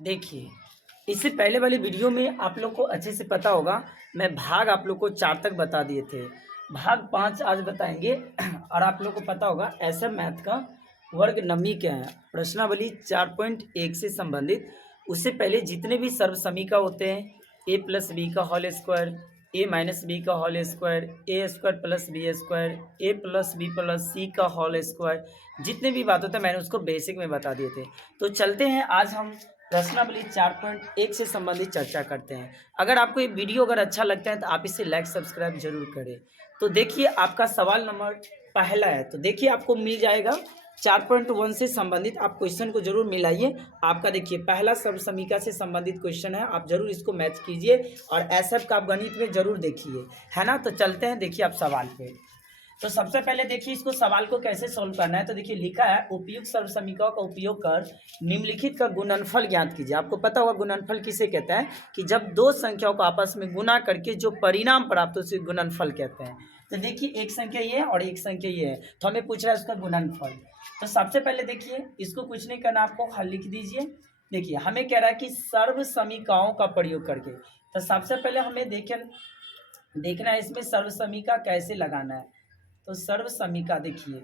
देखिए, इससे पहले वाली वीडियो में आप लोग को अच्छे से पता होगा, मैं भाग आप लोग को 4 तक बता दिए थे। भाग 5 आज बताएँगे और आप लोग को पता होगा ऐसा मैथ का वर्गनमी क्या है? प्रश्नावली 4.1 से संबंधित उससे पहले जितने भी सर्वसमीका होते हैं, a प्लस बी का whole square, a minus B का whole square, A square plus B square, A plus B plus C का होल स्क्वायर, जितने भी बात होते हैं मैंने उसको बेसिक में बता दिए थे। तो चलते हैं आज हम प्रश्नावली 4.1 से संबंधित चर्चा करते हैं। अगर आपको ये वीडियो अगर अच्छा लगता है तो आप इसे लाइक सब्सक्राइब जरूर करें। तो देखिए आपका सवाल नंबर पहला है, तो देखिए आपको मिल जाएगा 4.1 से संबंधित, आप क्वेश्चन को जरूर मिलाइए। आपका देखिए पहला सर्वसमीका से संबंधित क्वेश्चन है, आप जरूर इसको मैच कीजिए और एसएफ का आप गणित में जरूर देखिए, है ना। तो चलते हैं देखिए आप सवाल पे। तो सबसे पहले देखिए इसको सवाल को कैसे सॉल्व करना है। तो देखिए लिखा है उपयुक्त सर्वसमीकाओं का उपयोग कर निम्नलिखित का गुणनफल ज्ञात कीजिए। आपको पता होगा गुणनफल किसे कहते हैं कि जब दो संख्याओं को आपस में गुना करके जो परिणाम प्राप्त हो उसे गुणनफल कहते हैं। तो देखिए एक संख्या ये है और एक संख्या ये है, तो हमें पूछ रहा है उसका गुणनफल। तो सबसे पहले देखिए इसको कुछ नहीं करना, आपको हल लिख दीजिए। देखिए हमें कह रहा है कि सर्वसमीकाओं का प्रयोग करके, तो सबसे पहले हमें देखना है इसमें सर्वसमीका कैसे लगाना है। तो सर्वसमीका देखिए,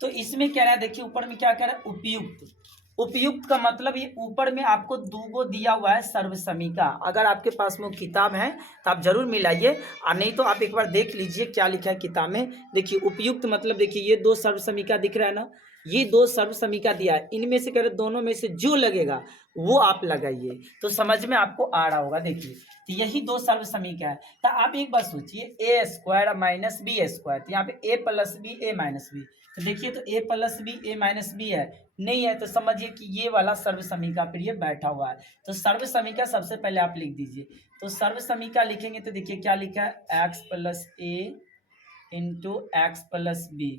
तो इसमें क्या रहा है, देखिए ऊपर में क्या कह रहा है उपयुक्त। उपयुक्त का मतलब ये ऊपर में आपको दूगो दिया हुआ है सर्वसमीका। अगर आपके पास में वो किताब है तो आप जरूर मिलाइए, और नहीं तो आप एक बार देख लीजिए क्या लिखा है किताब में। देखिए उपयुक्त मतलब देखिए ये दो सर्वसमीका दिख रहा है ना, ये दो सर्वसमीका दिया है, इनमें से कह रहे दोनों में से जो लगेगा वो आप लगाइए, तो समझ में आपको आ रहा होगा। देखिए तो यही दो सर्वसमीका है। तो आप एक बार सोचिए ए स्क्वायर माइनस बी स्क्वायर, तो यहाँ पे ए plus B A minus B, तो देखिए तो ए plus B A minus B है नहीं है, तो समझिए कि ये वाला सर्वसमीका पर ये बैठा हुआ है। तो सर्वसमीका सबसे पहले आप लिख दीजिए। तो सर्वसमीका लिखेंगे तो देखिए क्या लिखा है X plus A into X plus B.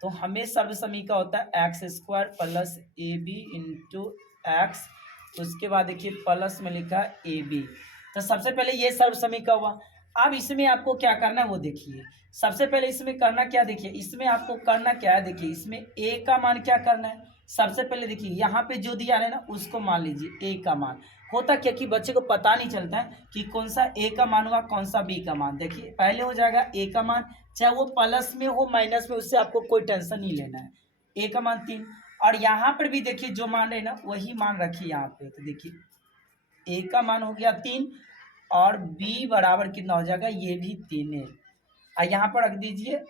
तो हमें सर्वसमीका होता है X square plus A B into X, उसके बाद देखिए प्लस में लिखा है ए बी। तो सबसे पहले ये सर्वसमीका हुआ। अब इसमें आपको क्या करना है वो देखिए। सबसे पहले इसमें करना क्या, देखिए इसमें आपको करना क्या है, देखिए इसमें ए का मान क्या करना है। सबसे पहले देखिए यहाँ पे जो दिया है ना उसको मान लीजिए ए का मान। होता क्या कि बच्चे को पता नहीं चलता है कि कौन सा ए का मान हुआ कौन सा बी का मान। देखिए पहले हो जाएगा ए का मान, चाहे वो प्लस में हो माइनस में, उससे आपको कोई टेंशन नहीं लेना है। ए का मान 3, और यहाँ पर भी देखिए जो मान है ना वही मान रखिए यहाँ पे। तो देखिए ए का मान हो गया 3 और बी बराबर कितना हो जाएगा, ये भी 3 है। और यहाँ पर रख दीजिए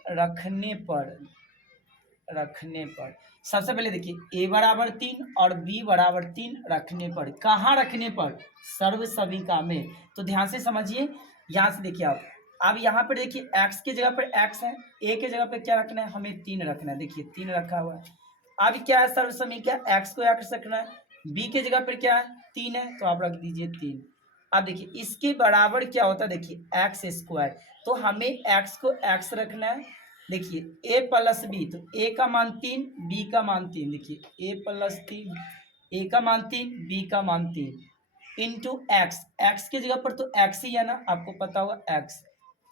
रखने पर सबसे पहले देखिए ए बराबर 3 और बी बराबर 3 रखने पर, कहाँ रखने पर, सर्वसमीका में। तो ध्यान से समझिए, यहाँ से देखिए आप अब यहाँ पर देखिए x की जगह पर x है, a की जगह पर क्या रखना है, हमें 3 रखना है। देखिए 3 रखा हुआ है। अब क्या है सर्वसमीका, x को x रखना है, b की जगह पर क्या है 3 है, तो आप रख दीजिए 3। अब देखिए इसके बराबर क्या होता है, देखिए एक्स स्क्वायर, तो हमें x को x रखना है। देखिए a प्लस बी, तो a का मान 3 b का मान 3, देखिए a प्लस 3 a का मान 3 b का मान 3 इंटू एक्स की जगह पर तो x ही है ना, आपको पता होगा x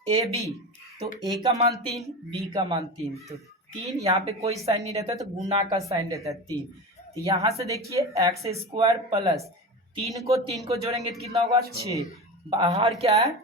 ए बी, तो a का मान 3 b का मान 3, तो 3 यहाँ पे कोई साइन नहीं रहता है तो गुना का साइन रहता है 3। तो यहाँ से देखिए एक्स स्क्वायर प्लस 3 को जोड़ेंगे तो कितना होगा 6, बाहर क्या है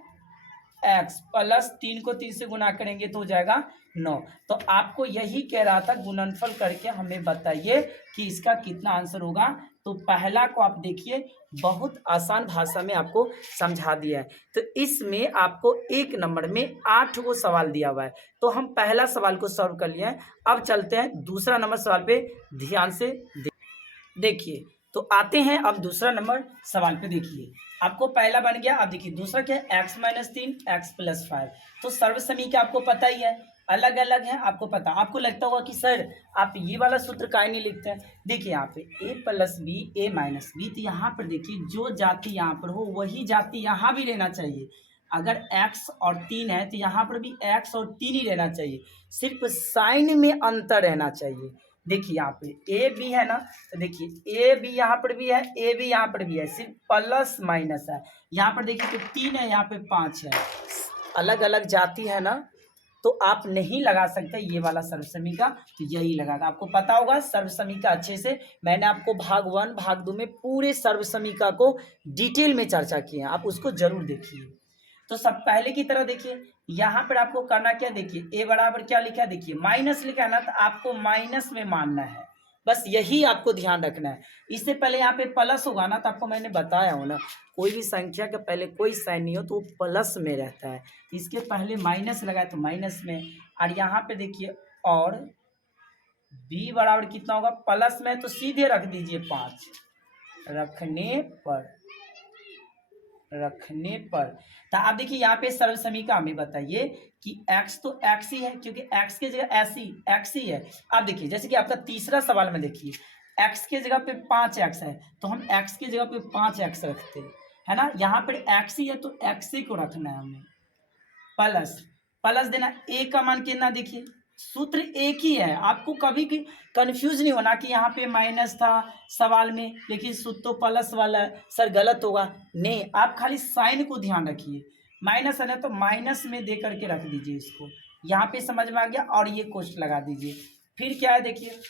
x प्लस 3 को 3 से गुना करेंगे तो हो जाएगा 9। तो आपको यही कह रहा था गुणनफल करके हमें बताइए कि इसका कितना आंसर होगा। तो पहला को आप देखिए बहुत आसान भाषा में आपको समझा दिया है। तो इसमें आपको 1 नंबर में 8 को सवाल दिया हुआ है, तो हम पहला सवाल को सॉल्व कर लिए हैं। अब चलते हैं दूसरा नंबर सवाल पे, ध्यान से देखिए। तो आते हैं अब दूसरा नंबर सवाल पे। देखिए आपको पहला बन गया, अब देखिए दूसरा क्या है x माइनस 3 एक्स प्लस 5। तो सर्वसमीका आपको पता ही है, अलग अलग है आपको पता। आपको लगता होगा कि सर आप ये वाला सूत्र काहे नहीं लिखते हैं। देखिए यहाँ पे a plus B A minus B, तो यहाँ पर देखिए जो जाति यहाँ पर हो वही जाति यहाँ भी रहना चाहिए। अगर x और 3 है तो यहाँ पर भी x और 3 ही रहना चाहिए, सिर्फ साइन में अंतर रहना चाहिए। देखिए यहाँ पे ए बी है ना, तो देखिए ए बी यहाँ पर भी है, ए बी यहाँ पर भी है, सिर्फ प्लस माइनस है। यहाँ पर देखिए तो 3 है, यहाँ पे 5 है, अलग अलग जाति है ना, तो तो आप नहीं लगा सकते ये वाला सर्वसमीका, तो यही लगाना। आपको पता होगा सर्वसमीका अच्छे से, मैंने आपको भाग 1 भाग 2 में पूरे सर्वसमीका को डिटेल में चर्चा की है, आप उसको जरूर देखिए। तो सब पहले की तरह देखिए, यहाँ पर आपको करना क्या, देखिए ए बराबर क्या लिखा है, देखिए माइनस लिखा है ना, तो आपको माइनस में मानना है, बस यही आपको ध्यान रखना है। इससे पहले यहाँ पे प्लस होगा ना, तो आपको मैंने बताया हो ना, कोई भी संख्या के पहले कोई साइन नहीं हो तो वो प्लस में रहता है, इसके पहले माइनस लगाए तो माइनस में। और यहाँ पे देखिए, और b बराबर कितना होगा, प्लस में, तो सीधे रख दीजिए 5, रखने पर। तो आप देखिए यहाँ पे सरल समीकरण हमें बताइए कि x तो x ही है, क्योंकि x की जगह x ही है। आप देखिए जैसे कि आपका तीसरा सवाल में देखिए, x के जगह पे 5x है, तो हम x की जगह पे 5x रखते हैं, है ना। यहाँ पर x ही है तो x ही को रखना है हमें, प्लस देना। a का मान कितना, देखिए सूत्र एक ही है, आपको कभी भी कंफ्यूज नहीं होना कि यहाँ पे माइनस था सवाल में लेकिन सूत्र तो प्लस वाला है, सर गलत होगा, नहीं, आप खाली साइन को ध्यान रखिए, माइनस है ना तो माइनस में दे करके रख दीजिए इसको, यहाँ पे समझ में आ गया, और ये कोष्ठ लगा दीजिए। फिर क्या है, देखिए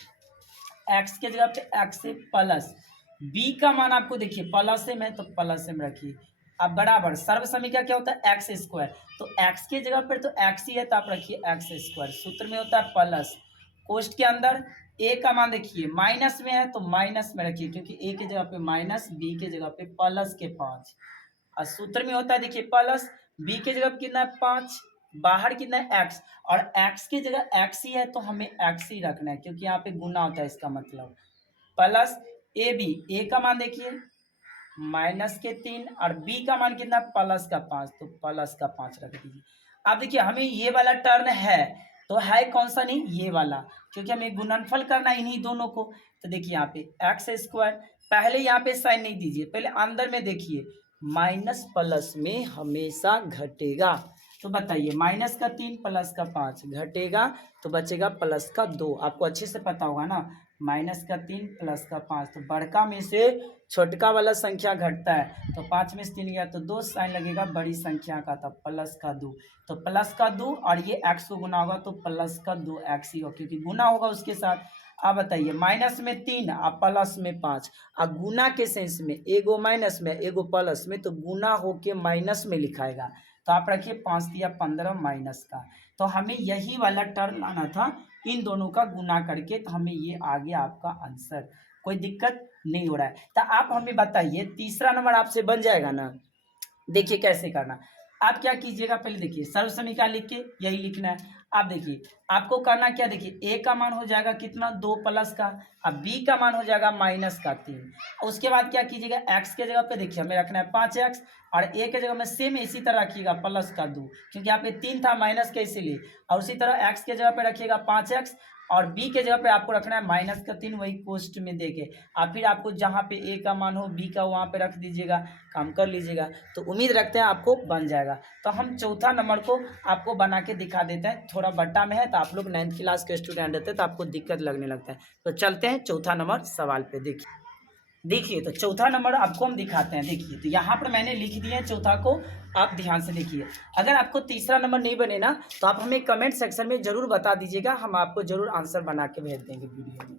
x के जगह पे x से प्लस, b का मान आपको देखिए प्लस में, तो प्लस में रखिए। अब बराबर सर्व समीकरण क्या होता है, एक्स स्क्वायर, तो x के जगह पर तो x ही है तो आप रखिए एक्स स्क्वायर, सूत्र में होता है प्लस, कोष्ठ के अंदर a का मान देखिए माइनस में है तो माइनस में रखिए, क्योंकि a की जगह पे माइनस, b की जगह पे प्लस के 5, और सूत्र में होता है देखिए प्लस, b की जगह पे कितना है 5, बाहर कितना है x, और x की जगह x ही है तो हमें x ही रखना है, क्योंकि यहाँ पे गुना होता है, इसका मतलब प्लस ए बी, ए का मान देखिए माइनस के 3 और b का मान कितना प्लस का 5, तो प्लस का 5 रख दीजिए। अब देखिए हमें ये वाला टर्म है, तो है कौन सा, नहीं ये वाला, क्योंकि हमें गुणनफल करना है इन्हीं दोनों को। तो देखिए यहाँ पे एक्स स्क्वायर, पहले यहाँ पे साइन नहीं दीजिए, पहले अंदर में देखिए, माइनस प्लस में हमेशा घटेगा, तो बताइए माइनस का 3 प्लस का 5 घटेगा तो बचेगा प्लस का 2, आपको अच्छे से पता होगा ना, माइनस का 3 प्लस का 5, तो बड़का में से छोटका वाला संख्या घटता है, तो 5 में से 3 गया तो 2 साइन लगेगा बड़ी संख्या का, था प्लस का 2, तो प्लस का 2 और ये x को गुना होगा तो प्लस का 2x ही होगा, क्योंकि गुना होगा उसके साथ। आप बताइए माइनस में 3 और प्लस में 5, और गुना के सेंस में एगो माइनस में एगो प्लस में, तो गुना होके माइनस में लिखाएगा, तो आप रखिए 5 दिया 15 माइनस का, तो हमें यही वाला टर्म लाना था, इन दोनों का गुना करके, तो हमें ये आ गया आपका आंसर, कोई दिक्कत नहीं हो रहा है। तो आप हमें बताइए तीसरा नंबर आपसे बन जाएगा ना, देखिए कैसे करना। आप क्या कीजिएगा, पहले देखिए सर्व समीकरण लिख के यही लिखना है। आप देखिए आपको करना क्या, देखिए a का मान हो जाएगा कितना 2 प्लस का, अब b का मान हो जाएगा माइनस का 3, उसके बाद क्या कीजिएगा x के जगह पे देखिए हमें रखना है 5x, और a के जगह में सेम इसी तरह रखिएगा प्लस का 2, क्योंकि यहाँ पे 3 था माइनस के इसीलिए, और उसी तरह x के जगह पे रखिएगा 5x, और b के जगह पे आपको रखना है माइनस का 3, वही कोष्ठ में देके, और फिर आपको जहाँ पे a का मान हो b का वहाँ पे रख दीजिएगा, काम कर लीजिएगा। तो उम्मीद रखते हैं आपको बन जाएगा। तो हम चौथा नंबर को आपको बना के दिखा देते हैं, थोड़ा बट्टा में है तो आप लोग 9th क्लास के स्टूडेंट रहते हैं तो आपको दिक्कत लगने लगता है। तो चलते हैं चौथा नंबर सवाल पे। देखिए तो चौथा नंबर आपको हम दिखाते हैं। देखिए तो यहाँ पर मैंने लिख दिया है चौथा को, आप ध्यान से देखिए। अगर आपको तीसरा नंबर नहीं बने ना तो आप हमें कमेंट सेक्शन में जरूर बता दीजिएगा, हम आपको जरूर आंसर बना के भेज देंगे वीडियो में।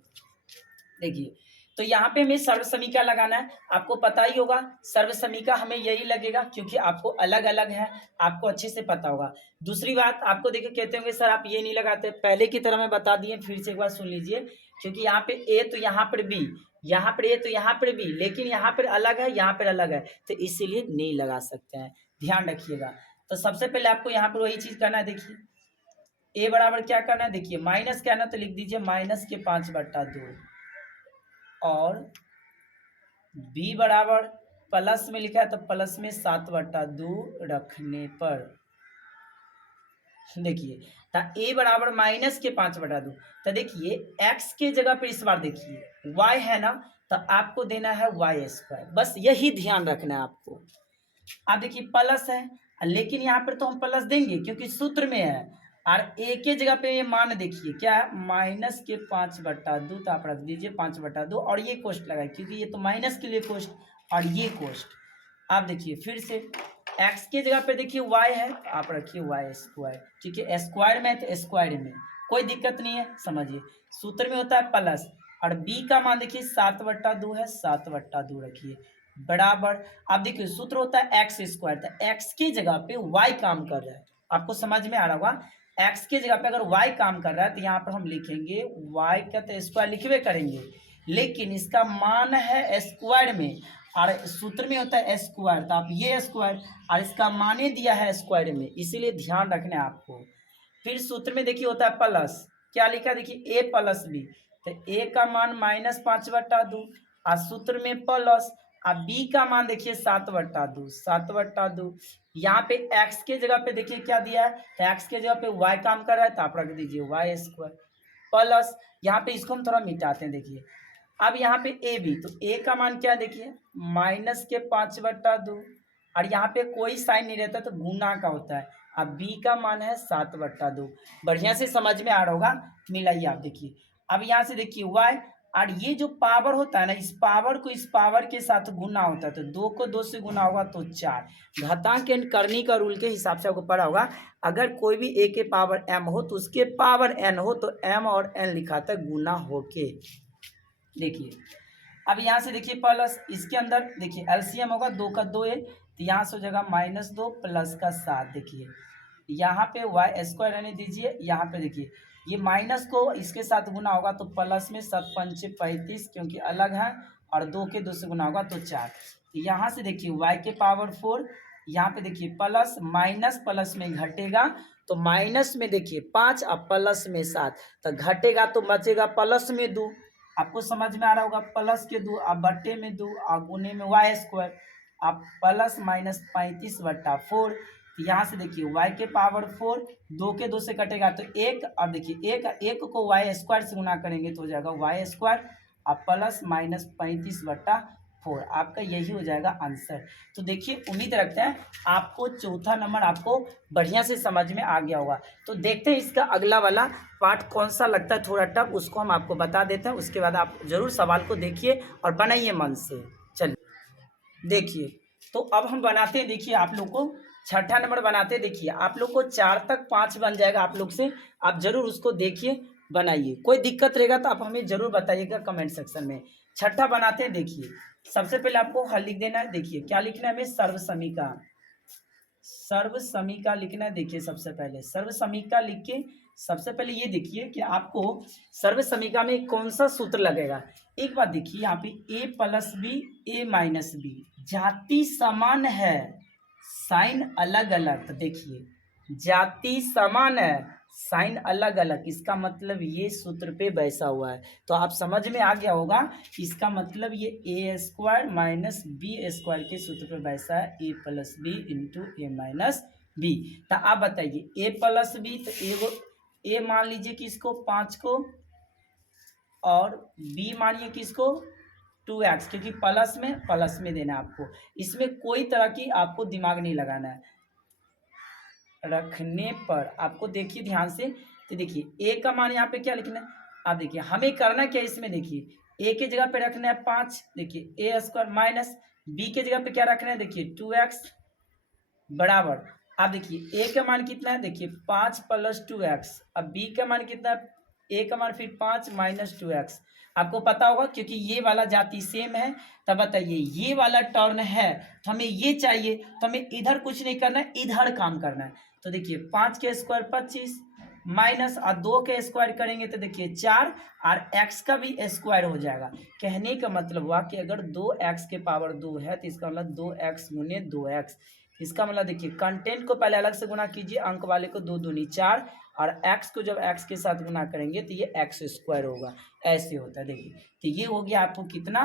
देखिए तो यहाँ पे हमें सर्व समीकरण लगाना है, आपको पता ही होगा सर्व समीकरण हमें यही लगेगा, क्योंकि आपको अलग अलग है, आपको अच्छे से पता होगा। दूसरी बात आपको देखिए कहते होंगे सर आप ये नहीं लगाते, पहले की तरह मैं बता दिए, फिर से एक बार सुन लीजिए, क्योंकि यहाँ पे ए तो यहाँ पर बी, यहाँ पर ए तो यहाँ पर बी, लेकिन यहाँ पर अलग है यहाँ पर अलग है, तो इसीलिए नहीं लगा सकते हैं, ध्यान रखिएगा। तो सबसे पहले आपको यहाँ पर वही चीज करना है। देखिए ए बराबर क्या करना है, देखिए माइनस क्या है ना, तो लिख दीजिए माइनस के 5/2, और b बराबर प्लस में लिखा है तो प्लस में 7/2 रखने पर। देखिए तो a बराबर माइनस के 5/2, तो देखिए x के जगह पर इस बार देखिए y है ना, तो आपको देना है y², बस यही ध्यान रखना है आपको। आप देखिए प्लस है, लेकिन यहाँ पर तो हम प्लस देंगे क्योंकि सूत्र में है, और a के जगह पे ये मान देखिए क्या है माइनस के 5/2, तो आप रख दीजिए 5/2, और ये कोष्ठ लगाए क्योंकि ये तो माइनस के लिए कोष्ठ और ये कोष्ठ। आप देखिए फिर से एक्स की जगह पे देखिए वाई है, आप रखिए वाई स्क्वायर, ठीक है, स्क्वायर में तो स्क्वायर में कोई दिक्कत नहीं है, समझिए। सूत्र में होता है प्लस, और बी का मान देखिए 7/2 है, 7/2 रखिए बराबर। आप देखिए सूत्र होता है एक्स स्क्वायर, तो एक्स की जगह पे वाई काम कर रहा है, आपको समझ में आ रहा होगा। एक्स की जगह पे अगर वाई काम कर रहा है तो यहाँ पर हम लिखेंगे वाई का तो स्क्वायर लिखवे करेंगे, लेकिन इसका मान है स्क्वायर में, और सूत्र में होता है स्क्वायर, तो आप ये स्क्वायर और इसका माने दिया है स्क्वायर में, इसीलिए ध्यान रखना है आपको। फिर सूत्र में देखिए होता है प्लस, क्या लिखा देखिए ए प्लस बी, तो ए का मान -5/2 और सूत्र में प्लस, अब बी का मान देखिए 7/2, 7/2। यहाँ पे एक्स के जगह पे देखिए क्या दिया है, तो एक्स के जगह पे वाई काम कर रहा है, तो आप रख दीजिए वाई स्क्वायर प्लस, यहाँ पे इसको हम थोड़ा मिटाते हैं देखिए। अब यहाँ पे ए बी, तो ए का मान क्या देखिए -5/2, और यहाँ पे कोई साइन नहीं रहता तो गुना का होता है। अब बी का मान है 7/2, बढ़िया से समझ में आ रहा होगा, मिलाइए आप देखिए। अब यहाँ से देखिए वाई, और ये जो पावर होता है ना, इस पावर को इस पावर के साथ गुना होता है, तो 2 को 2 से गुना होगा तो 4। घातांक एन करनी का रूल के हिसाब से आपको पढ़ा होगा, अगर कोई भी ए के पावर एम हो तो उसके पावर एन हो, तो एम और एन लिखा था गुना होके। देखिए अब यहाँ से देखिए प्लस, इसके अंदर देखिए एलसीएम होगा 2 का 2 है, तो यहाँ से हो जाएगा -2 प्लस का 7। देखिए यहाँ पे वाई स्क्वायर रहने दीजिए, यहाँ पे देखिए ये माइनस को इसके साथ गुना होगा तो प्लस में 7×5 = 35, क्योंकि अलग है, और 2 के 2 से गुना होगा तो 4। यहाँ से देखिए वाई के पावर 4, यहाँ पे देखिए प्लस माइनस प्लस में घटेगा, तो माइनस में देखिए 5 और प्लस में 7, तो घटेगा तो बचेगा प्लस में 2, आपको समझ में आ रहा होगा, प्लस के 2 अब बट्टे में 2 और गुने में वाई स्क्वायर, आप प्लस -35/4। यहाँ से देखिए y के पावर 4, 2 के 2 से कटेगा तो 1, और देखिए एक को वाई स्क्वायर से गुना करेंगे तो हो जाएगा वाई स्क्वायर और प्लस -35/4, आपका यही हो जाएगा आंसर। तो देखिए उम्मीद रखते हैं आपको चौथा नंबर आपको बढ़िया से समझ में आ गया होगा। तो देखते हैं इसका अगला वाला पार्ट कौन सा लगता है थोड़ा टफ, उसको हम आपको बता देते हैं, उसके बाद आप जरूर सवाल को देखिए और बनाइए मन से। चलिए देखिए, तो अब हम बनाते हैं, देखिए आप लोग को छठा नंबर बनाते हैं। देखिए आप लोग को 4 तक 5 बन जाएगा आप लोग से, आप जरूर उसको देखिए बनाइए, कोई दिक्कत रहेगा तो आप हमें जरूर बताइएगा कमेंट सेक्शन में। छठा बनाते हैं, देखिए सबसे पहले आपको हल लिख देना है। देखिए क्या लिखना है हमें, सर्वसमीका, सर्वसमीका लिखना है। देखिए सबसे पहले सर्वसमीका लिख के सबसे पहले ये देखिए कि आपको सर्वसमीका में कौन सा सूत्र लगेगा। एक बात देखिए यहाँ पे a + b a - b जाति समान है, साइन अलग अलग, तो देखिए जाति समान है साइन अलग अलग, इसका मतलब ये सूत्र पे बैसा हुआ है, तो आप समझ में आ गया होगा, इसका मतलब ये a² - b² के सूत्र पे बैसा है, a + b × a - b। तो आप बताइए a + b, तो a मान लीजिए कि इसको 5 को, और b मानिए कि इसको 2x, क्योंकि प्लस में देना है आपको, इसमें कोई तरह की आपको दिमाग नहीं लगाना है, रखने पर आपको देखिए ध्यान से। तो देखिए a का मान यहाँ पे क्या लिखना है, आप देखिए हमें करना क्या इसमें, देखिए a की जगह पे रखना है 5, देखिए a² माइनस b के जगह पे क्या रखना है, देखिए 2x बराबर, आप देखिए a का मान कितना है, देखिए 5 + 2x, अब b का मान कितना है, a का मान फिर 5 - 2x, आपको पता होगा क्योंकि ये वाला जाति सेम है। तब बताइए ये वाला टर्न है तो हमें ये चाहिए, तो हमें इधर कुछ नहीं करना है, इधर काम करना है। तो देखिए 5 के स्क्वायर 25 माइनस, और 2 के स्क्वायर करेंगे तो देखिए 4, और x का भी स्क्वायर हो जाएगा। कहने का मतलब हुआ कि अगर 2x के पावर 2 है तो इसका मतलब 2x गुने 2x, इसका मतलब देखिए कंटेंट को पहले अलग से गुना कीजिए, अंक वाले को 2 दूनी 4, और x को जब x के साथ गुना करेंगे तो ये x² होगा, ऐसे होता है। देखिए तो ये हो गया आपको कितना,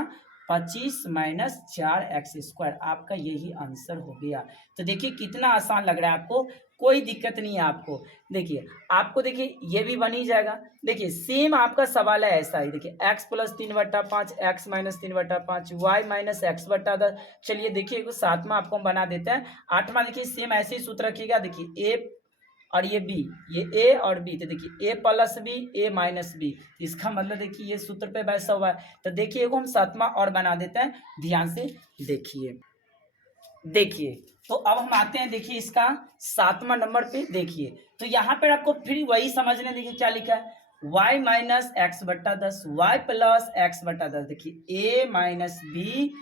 25 - 4x², आपका यही आंसर हो गया। तो देखिए कितना आसान लग रहा है आपको, कोई दिक्कत नहीं है आपको। देखिए आपको देखिए ये भी बन ही जाएगा। देखिए सेम आपका सवाल है ऐसा ही, देखिए x + 3/5 x - 3/5 y - x/10। चलिए देखिए सातवां आपको हम बना देते हैं। आठवां देखिए सेम ऐसे ही सूत्र रखिएगा, देखिए a और ये b, ये a और b, तो देखिए a + b a - b, इसका मतलब देखिए ये सूत्र पे बैसा हुआ है। तो देखिए हम सातवां और बना देते हैं, ध्यान से देखिए। देखिए तो अब हम आते हैं, देखिए इसका 7वां नंबर पे। देखिए तो यहाँ पर आपको फिर वही समझना, देखिए क्या लिखा है, y माइनस एक्स बट्टा 10, y प्लस एक्स बट्टा 10। देखिए a minus B,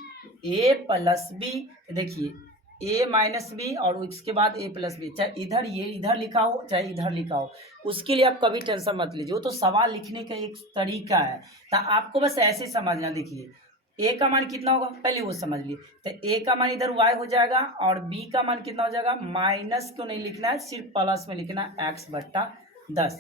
a plus B, देखिए a माइनस बी और उसके बाद a प्लस बी, चाहे इधर ये इधर लिखा हो चाहे इधर लिखा हो, उसके लिए आप कभी टेंशन मत लीजिए, वो तो सवाल लिखने का एक तरीका है। तो आपको बस ऐसे समझना, देखिए a का मान कितना होगा पहले वो समझ लिए। तो a का मान इधर y हो जाएगा और b का मान कितना हो जाएगा, माइनस क्यों नहीं लिखना है, सिर्फ प्लस में लिखना है x बट्टा 10,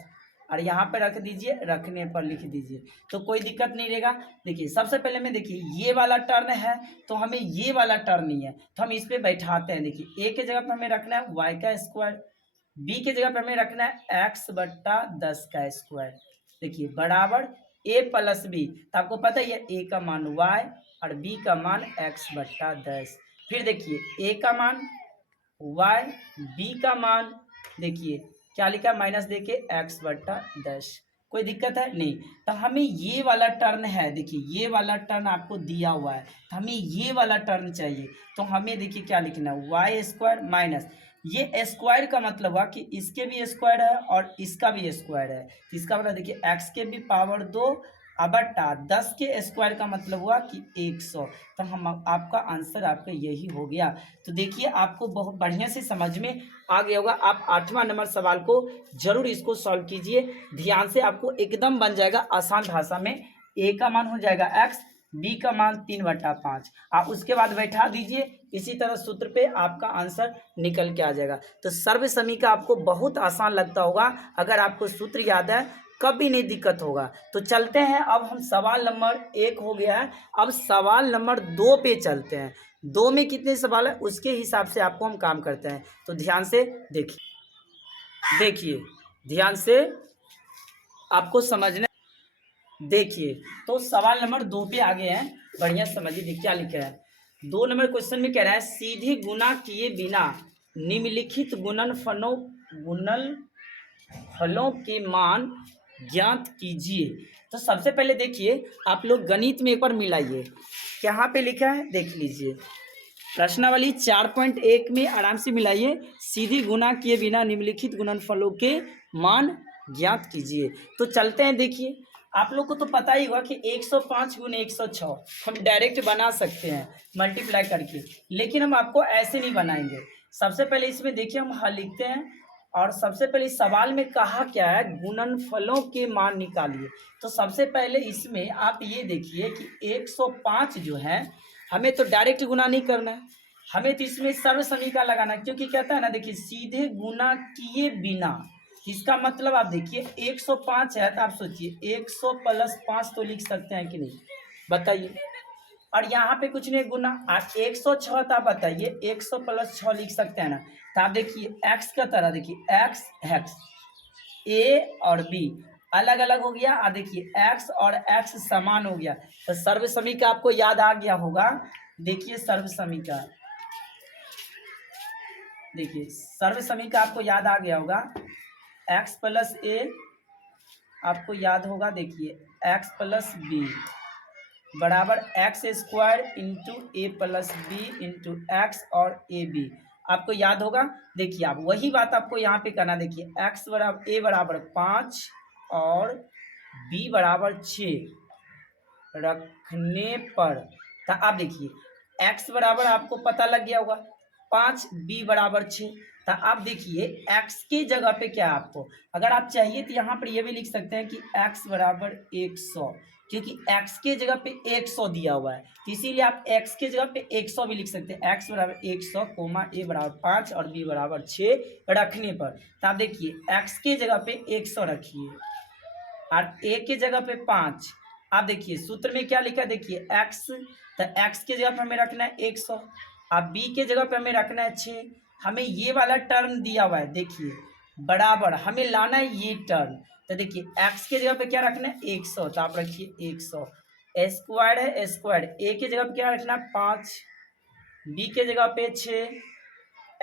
और यहाँ पे रख दीजिए, रखने पर लिख दीजिए, तो कोई दिक्कत नहीं रहेगा। देखिए सबसे पहले में देखिए ये वाला टर्न है तो हमें ये वाला टर्न नहीं है, तो हम इस पे बैठाते हैं। देखिए a के जगह पर हमें रखना है y का स्क्वायर, b के जगह पर हमें रखना है x बट्टा 10 का स्क्वायर, देखिए बराबर a प्लस बी। तो आपको पता ही है a का मान y और b का मान x बट्टा 10। फिर देखिए a का मान y, b का मान देखिए क्या लिखा, माइनस देके x बट्टा 10। कोई दिक्कत है नहीं। तो हमें ये वाला टर्न है, देखिए ये वाला टर्न आपको दिया हुआ है, तो हमें ये वाला टर्न चाहिए, तो हमें देखिए क्या लिखना है, वाई स्क्वायर माइनस, ये स्क्वायर का मतलब हुआ कि इसके भी स्क्वायर है और इसका भी स्क्वायर है, तो इसका मतलब देखिए x के भी पावर 2 बट्टा 10 के स्क्वायर का मतलब हुआ कि 100। तो हम आपका आंसर आपका यही हो गया। तो देखिए आपको बहुत बढ़िया से समझ में आ गया होगा। आप 8वां नंबर सवाल को जरूर इसको सॉल्व कीजिए ध्यान से, आपको एकदम बन जाएगा आसान भाषा में। a का मान हो जाएगा x, b का मान 3/5, आप उसके बाद बैठा दीजिए, इसी तरह सूत्र पे आपका आंसर निकल के आ जाएगा। तो सर्व समीकरण आपको बहुत आसान लगता होगा, अगर आपको सूत्र याद है कभी नहीं दिक्कत होगा। तो चलते हैं, अब हम सवाल नंबर 1 हो गया है, अब सवाल नंबर 2 पे चलते हैं। 2 में कितने सवाल है उसके हिसाब से आपको हम काम करते हैं, तो ध्यान से देखिए ध्यान से आपको समझना। देखिए तो सवाल नंबर 2 पे आ गए हैं, बढ़िया समझिए। देखिए क्या लिखा है, 2 नंबर क्वेश्चन में कह रहा है सीधे गुना किए बिना निम्नलिखित गुणनफलों के मान ज्ञात कीजिए। तो सबसे पहले देखिए आप लोग गणित में एक बार मिलाइए, यहाँ पे लिखा है देख लीजिए, प्रश्नावली 4.1 में आराम से मिलाइए, सीधी गुना किए बिना निम्नलिखित गुणनफलों के मान ज्ञात कीजिए। तो चलते हैं, देखिए आप लोग को तो पता ही होगा कि 105 गुने 106 हम डायरेक्ट बना सकते हैं मल्टीप्लाई करके, लेकिन हम आपको ऐसे नहीं बनाएंगे। सबसे पहले इसमें देखिए हम हल लिखते हैं, और सबसे पहले सवाल में कहा क्या है, गुणनफलों के मान निकालिए। तो सबसे पहले इसमें आप ये देखिए कि 105 जो है हमें तो डायरेक्ट गुना नहीं करना है, हमें तो इसमें सर्व समीकरण लगाना है, क्योंकि कहता है ना, देखिए सीधे गुना किए बिना, इसका मतलब आप देखिए 105 है तो आप सोचिए 100 प्लस 5 तो लिख सकते हैं कि नहीं, बताइए। और यहाँ पे कुछ नहीं गुना, आप 106 था, बताइए 100 प्लस 6 लिख सकते हैं ना। तो आप देखिए x का तरह, देखिए x a और b अलग अलग हो गया, और देखिए x और x समान हो गया। तो सर्व समीकरण आपको याद आ गया होगा। देखिए सर्व समीकरण, देखिए सर्व समीकरण आपको याद आ गया होगा, x प्लस a आपको याद होगा, देखिए x प्लस b बराबर एक्स स्क्वायर इंटू ए प्लस बी इंटू एक्स और ए बी, आपको याद होगा। देखिए आप वही बात आपको यहाँ पे करना, देखिए एक्स बराबर ए बराबर 5 और बी बराबर 6 रखने पर, तो आप देखिए एक्स बराबर आपको पता लग गया होगा 5, बी बराबर 6। तो आप देखिए एक्स के जगह पे क्या है, आपको अगर आप चाहिए तो यहाँ पर ये भी लिख सकते हैं कि एक्स बराबर 100, क्योंकि x के जगह पे 100 दिया हुआ है, तो इसीलिए आप x के जगह पे 100 भी लिख सकते हैं, x बराबर 100 कोमा a बराबर 5 और b बराबर 6 रखने पर। तो आप देखिए x के जगह पे 100 रखिए और a के जगह पे 5, आप देखिए सूत्र में क्या लिखा है, देखिए x, तो x के जगह पे हमें रखना है 100, अब b के जगह पे हमें रखना है 6, हमें ये वाला टर्म दिया हुआ है, देखिए बराबर हमें लाना है ये टर्म। तो देखिए x के जगह पे क्या रखना है 100, तो आप रखिए 100, स्क्वायर है स्क्वायर, a के जगह पे क्या रखना है 5, b के जगह पे 6,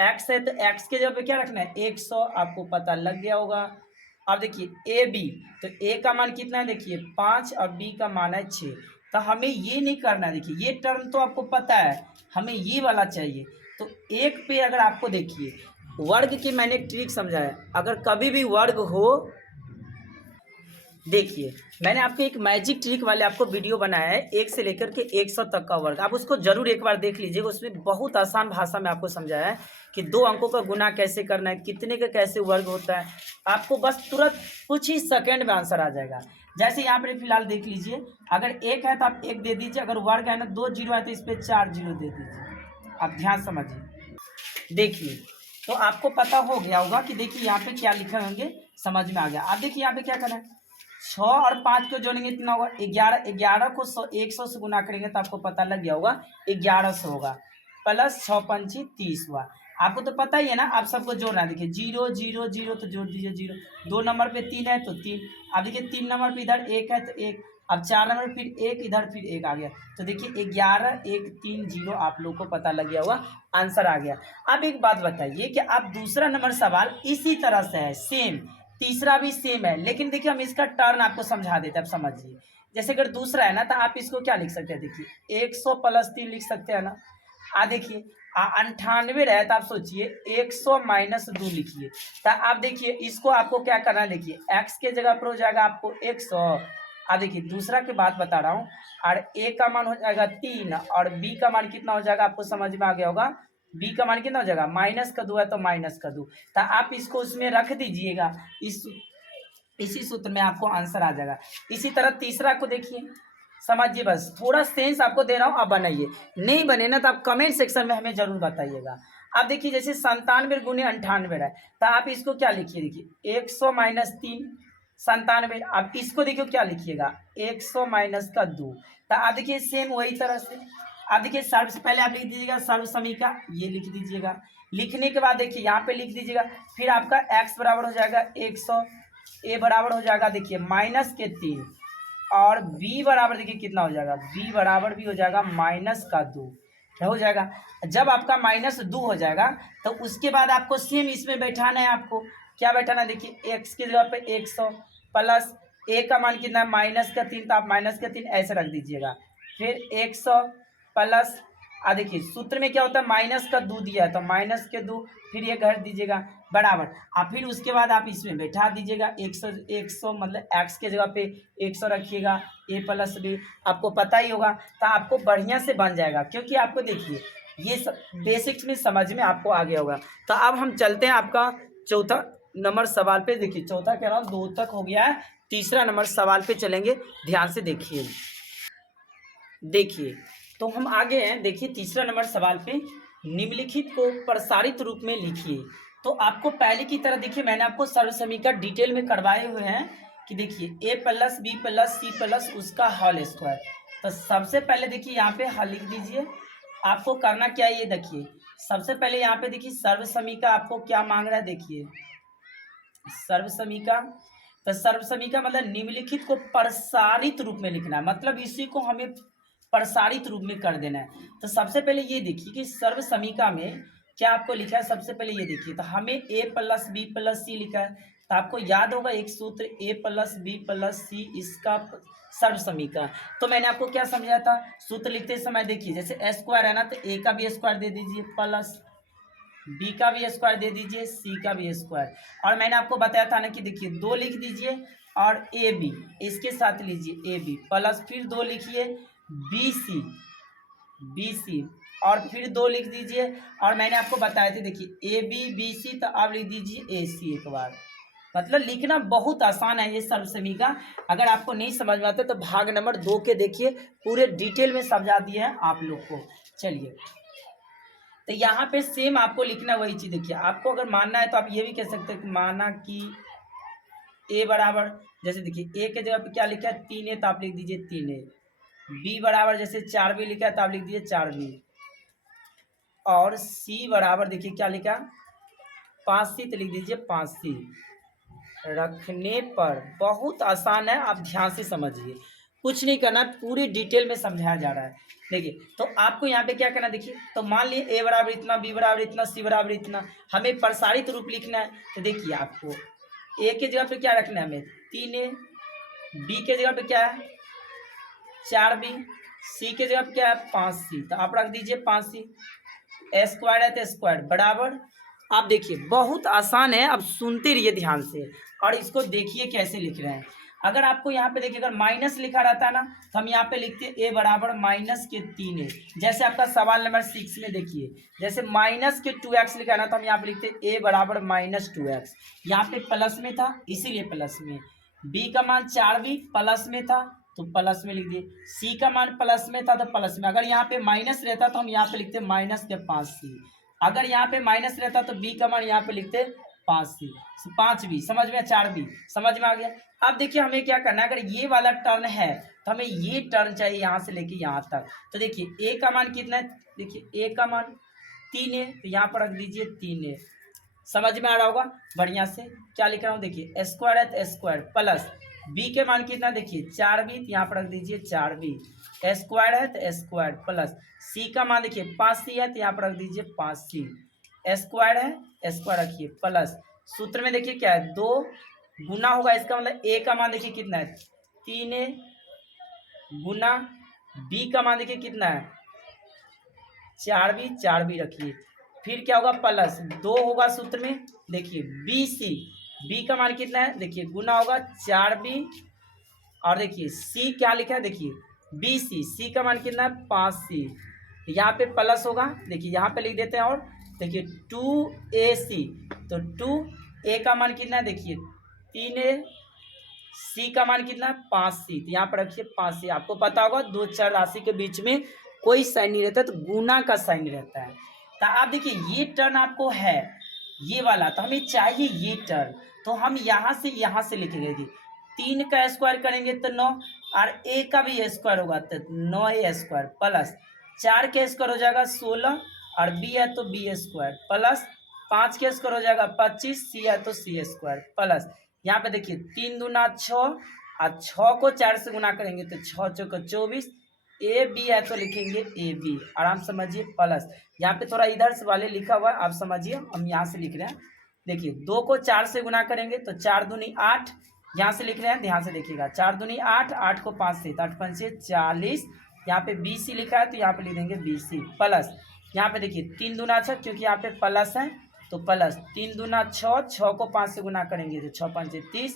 x है तो x के जगह पे क्या रखना है 100, आपको पता लग गया होगा। अब देखिए ए बी, तो a का मान कितना है, देखिए 5 और b का मान है 6। तो हमें ये नहीं करना है, देखिए ये टर्म तो आपको पता है, हमें ये वाला चाहिए। तो एक पे अगर आपको देखिए वर्ग की मैंने एक ट्रिक समझाया, अगर कभी भी वर्ग हो, देखिए मैंने आपको एक मैजिक ट्रिक वाले आपको वीडियो बनाया है 1 से लेकर के 100 तक का वर्ग, आप उसको जरूर एक बार देख लीजिएगा। उसमें बहुत आसान भाषा में आपको समझाया है कि 2 अंकों का गुना कैसे करना है, कितने का कैसे वर्ग होता है। आपको बस तुरंत कुछ ही सेकंड में आंसर आ जाएगा। जैसे यहाँ पर फिलहाल देख लीजिए, अगर 1 है तो आप 1 दे दीजिए, अगर वर्ग है ना 2 जीरो है तो इस पर 4 जीरो दे दीजिए। आप ध्यान समझिए, देखिए तो आपको पता हो गया होगा कि देखिए यहाँ पे क्या लिखे होंगे, समझ में आ गया। आप देखिए यहाँ पे क्या करना है, 6 और 5 को जोड़ेंगे इतना होगा 11, 11 को 100 से गुना करेंगे तो आपको पता लग गया होगा 1100 होगा, प्लस 6 पंची 30 हुआ। आपको तो पता ही है ना, आप सबको जोड़ना है। देखिए 0 0 0 तो जोड़ दीजिए 0, 2 नंबर पे 3 है तो 3, अब देखिए 3 नंबर पे इधर 1 है तो 1, अब 4 नंबर फिर 1, इधर फिर 1 आ गया, तो देखिए 11 1 3 0 आप लोग को पता लग गया होगा, आंसर आ गया। अब एक बात बताइए कि आप दूसरा नंबर सवाल इसी तरह से है सेम, तीसरा भी सेम है, लेकिन देखिए हम इसका टर्न आपको समझा देते हैं, आप समझिए। जैसे अगर दूसरा है ना तो आप इसको क्या लिख सकते हैं, देखिए 100 प्लस 3 लिख सकते हैं ना। देखिए 98 है तो आप सोचिए 100 माइनस 2 लिखिए, तो आप देखिए इसको आपको क्या करना है, देखिए x के जगह पर हो जाएगा आपको 100। देखिए दूसरा की बात बता रहा हूँ, और a का मान हो जाएगा 3 और b का मान कितना हो जाएगा, आपको समझ में आ गया होगा। b का मान कितना हो जाएगा, माइनस का 2 है तो माइनस का 2, तो आप इसको उसमें रख दीजिएगा, इसी सूत्र में आपको आंसर आ जाएगा। इसी तरह तीसरा को देखिए, समझिए, बस थोड़ा सेंस आपको दे रहा हूँ, आप बनाइए। नहीं बने ना तो आप कमेंट सेक्शन में हमें जरूर बताइएगा। आप देखिए जैसे 97 गुने 98 है, तो आप इसको क्या लिखिए, देखिए 100 माइनस 3 97। आप इसको देखिए क्या लिखिएगा, 100 माइनस का 2, तो आप देखिए सेम वही तरह से आप देखिए सर्व से पहले आप लिख दीजिएगा सर्व समीका, ये लिख दीजिएगा। लिखने के बाद देखिए यहाँ पे लिख दीजिएगा, फिर आपका x बराबर हो जाएगा 100, a बराबर हो जाएगा देखिए माइनस के 3, और b बराबर देखिए कितना हो जाएगा, b बराबर भी हो जाएगा माइनस का 2। क्या हो जाएगा, जब आपका माइनस 2 हो जाएगा तो उसके बाद आपको सेम इसमें बैठाना है। आपको क्या बैठाना है, देखिए x की जगह पे 100 प्लस a का मान कितना है माइनस का 3, तो आप माइनस का 3 ऐसे रख दीजिएगा, फिर 100 प्लस देखिए सूत्र में क्या होता है, माइनस का 2 दिया है तो माइनस के 2, फिर ये घट दीजिएगा बराबर। फिर उसके बाद आप इसमें बैठा दीजिएगा 100 मतलब x के जगह पे 100 रखिएगा, a प्लस b आपको पता ही होगा, तो आपको बढ़िया से बन जाएगा, क्योंकि आपको देखिए ये सब बेसिक्स में समझ में आपको आ गया होगा। तो अब हम चलते हैं आपका चौथा नंबर सवाल पे। देखिए चौथा कह रहा हूँ 2 तक हो गया है, तीसरा नंबर सवाल पे चलेंगे, ध्यान से देखिए। देखिए तो हम आगे हैं, देखिए तीसरा नंबर सवाल पे, निम्नलिखित को प्रसारित रूप में लिखिए। तो आपको पहले की तरह देखिए मैंने आपको सर्व समीकरण डिटेल में करवाए हुए हैं कि देखिए a plus B plus C plus उसका होल स्क्वायर। तो सबसे पहले देखिए यहाँ पे हल लिख दीजिए। आपको करना क्या है, ये देखिए सबसे पहले यहाँ पे देखिए सर्व समीकरण आपको क्या मांग रहा है, देखिए सर्व समीकरण, तो सर्व समीकरण मतलब निम्नलिखित को प्रसारित रूप में लिखना है, मतलब इसी को हमें प्रसारित रूप में कर देना है। तो सबसे पहले ये देखिए कि सर्व समीकरण में क्या आपको लिखा है, सबसे पहले ये देखिए, तो हमें a प्लस बी प्लस सी लिखा है, तो आपको याद होगा एक सूत्र a प्लस बी प्लस सी इसका सर्व समीकरण। तो मैंने आपको क्या समझाया था, सूत्र लिखते समय देखिए जैसे स्क्वायर है ना, तो a का भी स्क्वायर दे दीजिए प्लस बी का भी स्क्वायर दे दीजिए, सी का भी स्क्वायर। और मैंने आपको बताया था ना कि देखिए 2 लिख दीजिए और ए बी इसके साथ लीजिए, ए बी प्लस फिर 2 लिखिए बी सी और फिर 2 लिख दीजिए। और मैंने आपको बताया थे देखिए ए बी बी सी, तो अब लिख दीजिए ए सी एक बार। मतलब लिखना बहुत आसान है ये सर्व समीकरण। अगर आपको नहीं समझ में आता तो भाग नंबर 2 के देखिए, पूरे डिटेल में समझा दिए हैं आप लोग को। चलिए तो यहाँ पे सेम आपको लिखना वही चीज। देखिए आपको अगर मानना है तो आप ये भी कह सकते हैं कि माना कि a बराबर, जैसे देखिए a के जगह पे क्या लिखा है 3a, तो आप लिख दीजिए 3a। b बराबर जैसे 4b लिखा है तो आप लिख दीजिए 4b। और c बराबर देखिए क्या लिखा 5c, तो लिख दीजिए 5c। रखने पर बहुत आसान है, आप ध्यान से समझिए, कुछ नहीं करना, पूरी डिटेल में समझाया जा रहा है। देखिए तो आपको यहाँ पे क्या करना, देखिए तो मान लिए a बराबर इतना, b बराबर इतना, c बराबर इतना, हमें प्रसारित रूप लिखना है। तो देखिए आपको a के जगह पे क्या रखना है, हमें 3a, b के जगह पे क्या है 4b, c के जगह पे क्या है 5c, तो आप रख दीजिए 5c। स्क्वायर है तो स्क्वायर बराबर। आप देखिए बहुत आसान है, अब सुनते रहिए ध्यान से और इसको देखिए कैसे लिख रहे हैं। अगर आपको यहाँ पे देखिए अगर माइनस लिखा रहता है ना तो हम यहाँ पे लिखते ए बराबर माइनस के 3 ए। जैसे आपका सवाल नंबर 6 में देखिए जैसे माइनस के 2x लिखा है ना तो हम यहाँ पे लिखते ए बराबर माइनस 2x। यहाँ पे प्लस में था इसीलिए प्लस में। बी का मान 4b प्लस में था तो प्लस में लिख दिए। सी का मान प्लस में था तो प्लस में। अगर यहाँ पे माइनस रहता तो हम यहाँ पे लिखते माइनस के 5c। अगर यहाँ पे माइनस रहता तो बी का मान यहाँ पे लिखते 5c 5b समझ में, 4b समझ में आ गया। अब देखिए हमें क्या करना है, अगर ये वाला टर्न है तो हमें ये टर्न चाहिए यहाँ से लेके यहाँ तक। तो देखिए ए का मान कितना है, देखिए ए का मान 3 है तो यहाँ पर रख दीजिए 3 है। समझ में आ रहा होगा बढ़िया से। क्या लिख रहा हूँ देखिए स्क्वायर है तो स्क्वायर प्लस बी के मान कितना देखिए 4b तो यहाँ पर रख दीजिए 4b। स्क्वायर है तो स्क्वायर प्लस सी का मान देखिए 5c है तो यहाँ पर रख दीजिए 5c। स्क्वायर है स्क्वायर रखिए प्लस सूत्र में देखिए क्या है 2 गुना होगा, इसका मतलब ए का मान देखिए कितना है 3a गुना बी का मान देखिए कितना है 4b रखिए। फिर क्या होगा प्लस 2 होगा सूत्र में देखिए बी सी, बी का मान कितना है देखिए गुना होगा 4b और देखिए सी क्या लिखा है देखिए बी सी, सी का मान कितना है 5c। यहाँ पे प्लस होगा देखिए यहाँ पे लिख देते हैं और देखिए 2ac तो 2a का मान कितना है देखिए 3a, सी का मान कितना है 5c तो यहाँ पर रखिए 5c। आपको पता होगा दो चर राशि के बीच में कोई साइन नहीं रहता तो गुना का साइन रहता है। तो आप देखिए ये टर्न आपको है ये वाला तो हमें चाहिए ये टर्न, तो हम यहाँ से लिखेंगे कि 3 का स्क्वायर करेंगे तो 9 और ए का भी स्क्वायर होगा तो 9a स्क्वायर प्लस 4 का स्क्वायर हो जाएगा 16 और बी है तो बी स्क्वायर प्लस 5 का स्क्वायर हो जाएगा 25, सी है तो सी स्क्वायर प्लस यहाँ पे देखिए 3 दूना 6 और 6 को 4 से गुना करेंगे तो 6 चौका 24, ए बी है तो लिखेंगे ए बी आराम समझिए प्लस यहाँ पे थोड़ा इधर से वाले लिखा हुआ है आप समझिए, हम यहाँ से लिख रहे हैं देखिए 2 को 4 से गुना करेंगे तो 4 दूनी 8, यहाँ से लिख रहे हैं ध्यान से देखिएगा 4 दूनी 8, 8 को 5 से 8 पंचे 40, यहाँ पे बी सी लिखा है तो यहाँ पे लिख देंगे बी सी प्लस यहाँ पे देखिए 3 दूना 6 क्योंकि यहाँ पे प्लस है तो प्लस 3 दूना 6, 6 को 5 से गुना करेंगे तो 6 पंचे 30,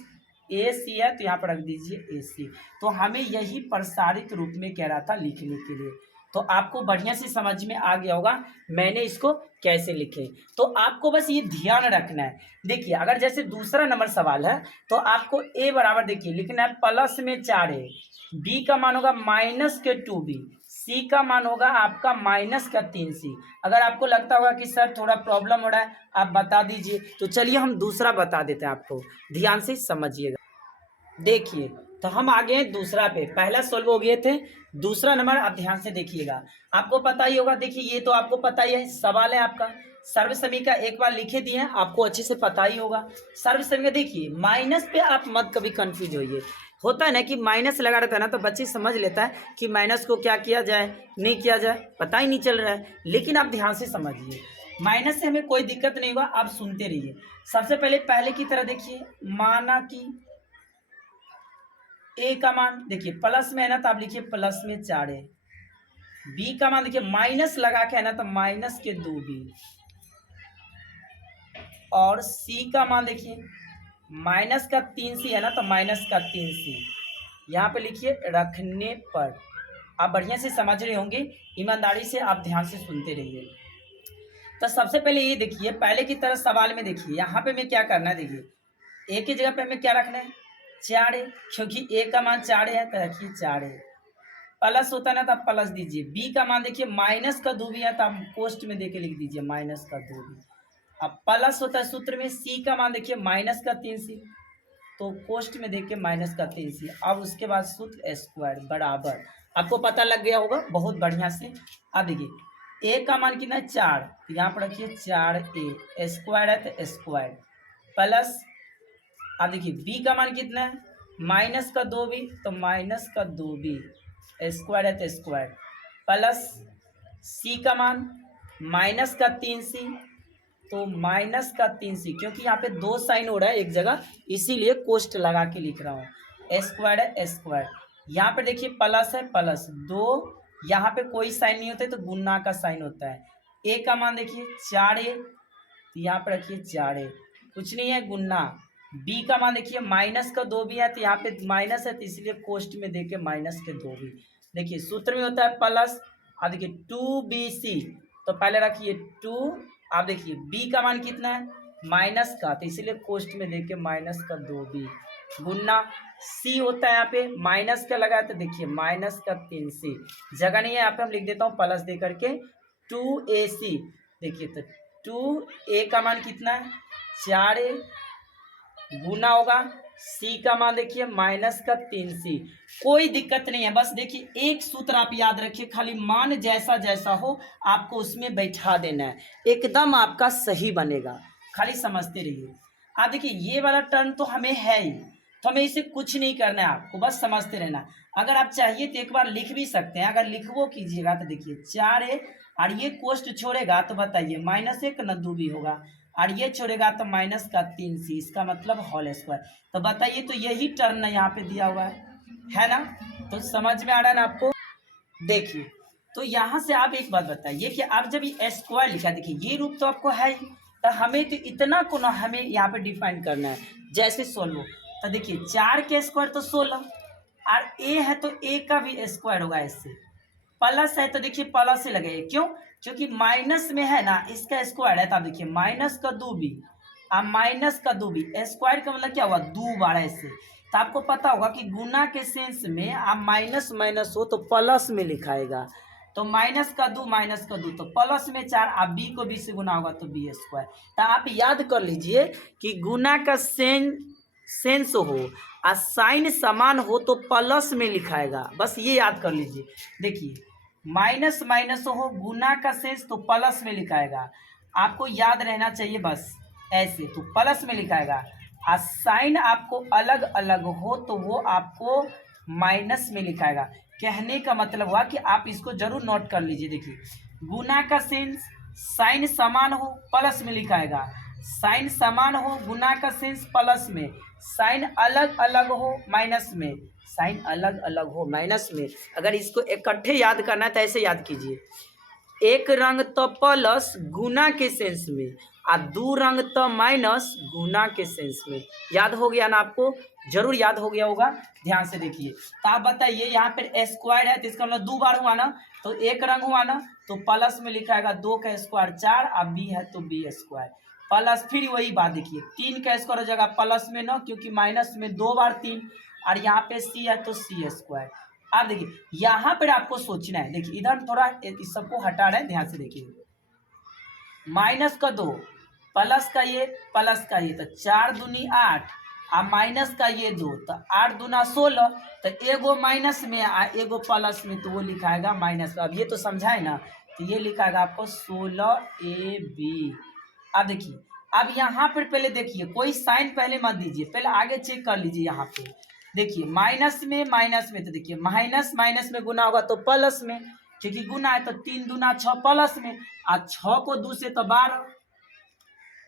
ए सी है तो यहाँ पर रख दीजिए ए सी। तो हमें यही प्रसारित रूप में कह रहा था लिखने के लिए, तो आपको बढ़िया से समझ में आ गया होगा मैंने इसको कैसे लिखे। तो आपको बस ये ध्यान रखना है देखिए अगर जैसे दूसरा नंबर सवाल है तो आपको ए बराबर देखिए लिखना है प्लस में 4a, बी का मान होगा माइनस के 2b, सी का मान होगा आपका माइनस का 3c। अगर आपको लगता होगा कि सर थोड़ा प्रॉब्लम हो रहा है आप बता दीजिए तो चलिए हम दूसरा बता देते हैं, आपको ध्यान से समझिएगा। देखिए तो हम आ गए दूसरा पे, पहला सोल्व हो गए थे, दूसरा नंबर आप ध्यान से देखिएगा। आपको पता ही होगा देखिए ये तो आपको पता ही है सवाल है आपका सर्व समीकरण एक बार लिखे दिए हैं आपको अच्छे से पता ही होगा। सर्व समीकरण देखिए माइनस पे आप मत कभी कंफ्यूज होइए, होता है ना कि माइनस लगा रहता है ना तो बच्चे समझ लेता है कि माइनस को क्या किया जाए नहीं किया जाए पता ही नहीं चल रहा है, लेकिन आप ध्यान से समझिए माइनस से हमें कोई दिक्कत नहीं होगा, आप सुनते रहिए। सबसे पहले की तरह देखिए माना कि ए का मान देखिए प्लस में है ना तो आप लिखिए प्लस में 4a, बी का मान देखिए माइनस लगा के है ना तो माइनस के 2b, और सी का मान देखिए माइनस का 3c है ना तो माइनस का 3c। यहाँ पे लिखिए रखने पर आप बढ़िया से समझ रहे होंगे, ईमानदारी से आप ध्यान से सुनते रहिए। तो सबसे पहले ये देखिए पहले की तरह सवाल में देखिए यहाँ पे हमें क्या करना है देखिए ए की जगह पे हमें क्या रखना है 4a, क्योंकि ए का मान 4a है तो रखिए 4a प्लस होता है ना तो आप प्लस दीजिए। बी का मान देखिए माइनस का 2b है तो आप पोस्ट में देके लिख दीजिए माइनस का 2b। अब प्लस होता है सूत्र में सी का मान देखिए माइनस का 3c तो पोस्ट में देख के माइनस का 3c। अब उसके बाद सूत्र स्क्वायर बराबर आपको पता लग गया होगा बहुत बढ़िया से। अब देखिए ए का मान कितना है 4 तो यहाँ पर रखिए 4a, स्क्वायर है तो स्क्वायर प्लस अब देखिए बी का मान कितना है माइनस का 2b तो माइनस का 2b, स्क्वायर है तो स्क्वायर प्लस सी का मान माइनस का 3c तो माइनस का 3c, क्योंकि यहाँ पे दो साइन हो रहा है एक जगह इसीलिए कोष्ट लगा के लिख रहा हूँ। स्क्वायर है स्क्वायर, यहाँ पे देखिए प्लस है प्लस 2, यहाँ पे कोई साइन नहीं होता है तो गुना का साइन होता है ए का मान देखिए 4a, तो यहाँ पे रखिए 4a, कुछ नहीं है गुन्ना। बी का मान देखिए माइनस का 2 भी है, तो यहाँ पे माइनस है तो इसलिए कोष्ट में देके माइनस के 2 भी। देखिए सूत्र में होता है प्लस। अब देखिए 2bc, तो पहले रखिए 2। आप देखिए बी का मान कितना है माइनस का, तो इसीलिए कोष्ट में देके माइनस का 2b गुन्ना। सी होता है यहाँ पे माइनस का लगा है, तो देखिए माइनस का 3c, जगह नहीं है यहाँ पे हम लिख देता हूँ प्लस दे करके 2ac। देखिए तो 2a का मान कितना है 4a गुना होगा सी का मान देखिए माइनस का 3c। कोई दिक्कत नहीं है, बस देखिए एक सूत्र आप याद रखिए, खाली मान जैसा जैसा हो आपको उसमें बैठा देना है, एकदम आपका सही बनेगा, खाली समझते रहिए। आप देखिए ये वाला टर्म तो हमें है ही, तो हमें इसे कुछ नहीं करना है, आपको बस समझते रहना। अगर आप चाहिए तो एक बार लिख भी सकते हैं, अगर लिखवो कीजिएगा तो देखिए 4a और ये कोष्ट छोड़ेगा तो बताइए माइनस 1 न 2 भी होगा, और ये छोड़ेगा तो माइनस का 3c, इसका मतलब होल स्क्वायर। तो बताइए तो यही टर्म यहाँ पे दिया हुआ है ना, तो समझ में आ रहा है ना आपको। देखिए तो यहाँ से आप एक बात बताइए कि आप जब ये स्क्वायर लिखा, देखिए ये रूप तो आपको है ही, तो हमें तो इतना को ना हमें यहाँ पे डिफाइन करना है, जैसे 16। तो देखिए 4 के स्क्वायर तो 16, और ए है तो ए का भी स्क्वायर होगा, इससे प्लस है तो देखिए प्लस से लगे, क्यों क्योंकि माइनस में है ना, इसका स्क्वायर है, तो आप देखिए माइनस का 2b और माइनस का 2b, स्क्वायर का मतलब क्या हुआ 2 बार ऐसे। तो आपको पता होगा कि गुना के सेंस में आप माइनस माइनस हो तो प्लस में लिखाएगा, तो माइनस का 2 तो प्लस में 4, आप बी को बी से गुना होगा तो बी स्क्वायर। तो आप याद कर लीजिए कि गुना का सेंस हो और साइन समान हो तो प्लस में लिखाएगा, बस ये याद कर लीजिए। देखिए माइनस माइनस हो गुना का सेंस तो प्लस में लिखाएगा, आपको याद रहना चाहिए बस ऐसे, तो प्लस में लिखाएगा। और साइन आपको अलग अलग हो तो वो आपको माइनस में लिखाएगा। कहने का मतलब हुआ कि आप इसको जरूर नोट कर लीजिए। देखिए गुना का सेंस साइन समान हो प्लस में लिखाएगा, साइन समान हो गुना का सेंस प्लस में, साइन अलग अलग हो माइनस में, साइन अलग अलग हो माइनस में। अगर इसको इकट्ठे याद करना है तो ऐसे याद कीजिए, एक रंग तो प्लस गुना के सेंस में और 2 रंग तो माइनस गुना के सेंस में। याद हो गया ना आपको, जरूर याद हो गया होगा, ध्यान से देखिए। तो आप बताइए यहाँ पे स्क्वायर है तो इसका मतलब 2 बार हुआ ना, तो एक रंग हुआ ना, तो प्लस में लिखाएगा 2 का स्क्वायर 4, अब बी है तो बी स्क्वायर प्लस। फिर वही बात देखिए 3 का स्क्वायर हो जाएगा प्लस में ना, क्योंकि माइनस में 2 बार 3, और यहाँ पे सी है तो सी स्क्वायर। आप देखिए यहाँ पर आपको सोचना है, देखिए इधर थोड़ा इस सबको हटा रहे हैं, ध्यान से देखिए। माइनस का 2 प्लस का ये तो 4 दूनी 8 और माइनस का ये 2 तो 8 दूना 16, तो एगो माइनस में और एगो प्लस में, तो वो लिखाएगा माइनस। अब ये तो समझाए ना, तो ये लिखाएगा आपको 16ab। अब देखिए अब यहाँ पर पहले देखिए कोई साइन पहले मत दीजिए, पहले आगे चेक कर लीजिए। यहाँ पे देखिए माइनस में तो देखिए माइनस माइनस में गुना होगा तो प्लस में, क्योंकि गुना है तो 3 दूना 6 प्लस में, और 6 को 2 से तो 12।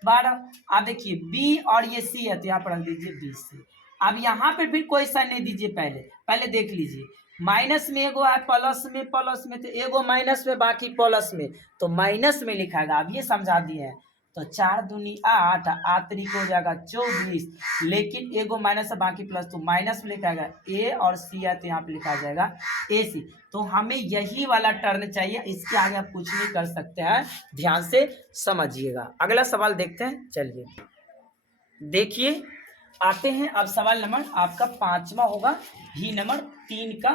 आप देखिए बी और ये सी है तो यहाँ पर रख दीजिए बी सी। अब यहाँ पे फिर कोई साइन नहीं दीजिए, पहले देख लीजिए माइनस में एगो है प्लस में तो एगो माइनस में बाकी प्लस में, तो माइनस में लिखाएगा। अब ये समझा दिए हैं, तो 4 दूनी 8 आतरी को हो जाएगा 24, लेकिन एगो माइनस है बाकी प्लस, तो माइनस में लिखाएगा ए और सी है तो यहाँ पे लिखा जाएगा ए सी। तो हमें यही वाला टर्न चाहिए, इसके आगे आप कुछ नहीं कर सकते हैं, ध्यान से समझिएगा। अगला सवाल देखते हैं, चलिए देखिए आते हैं। अब सवाल नंबर आपका 5वां होगा, भी नंबर 3 का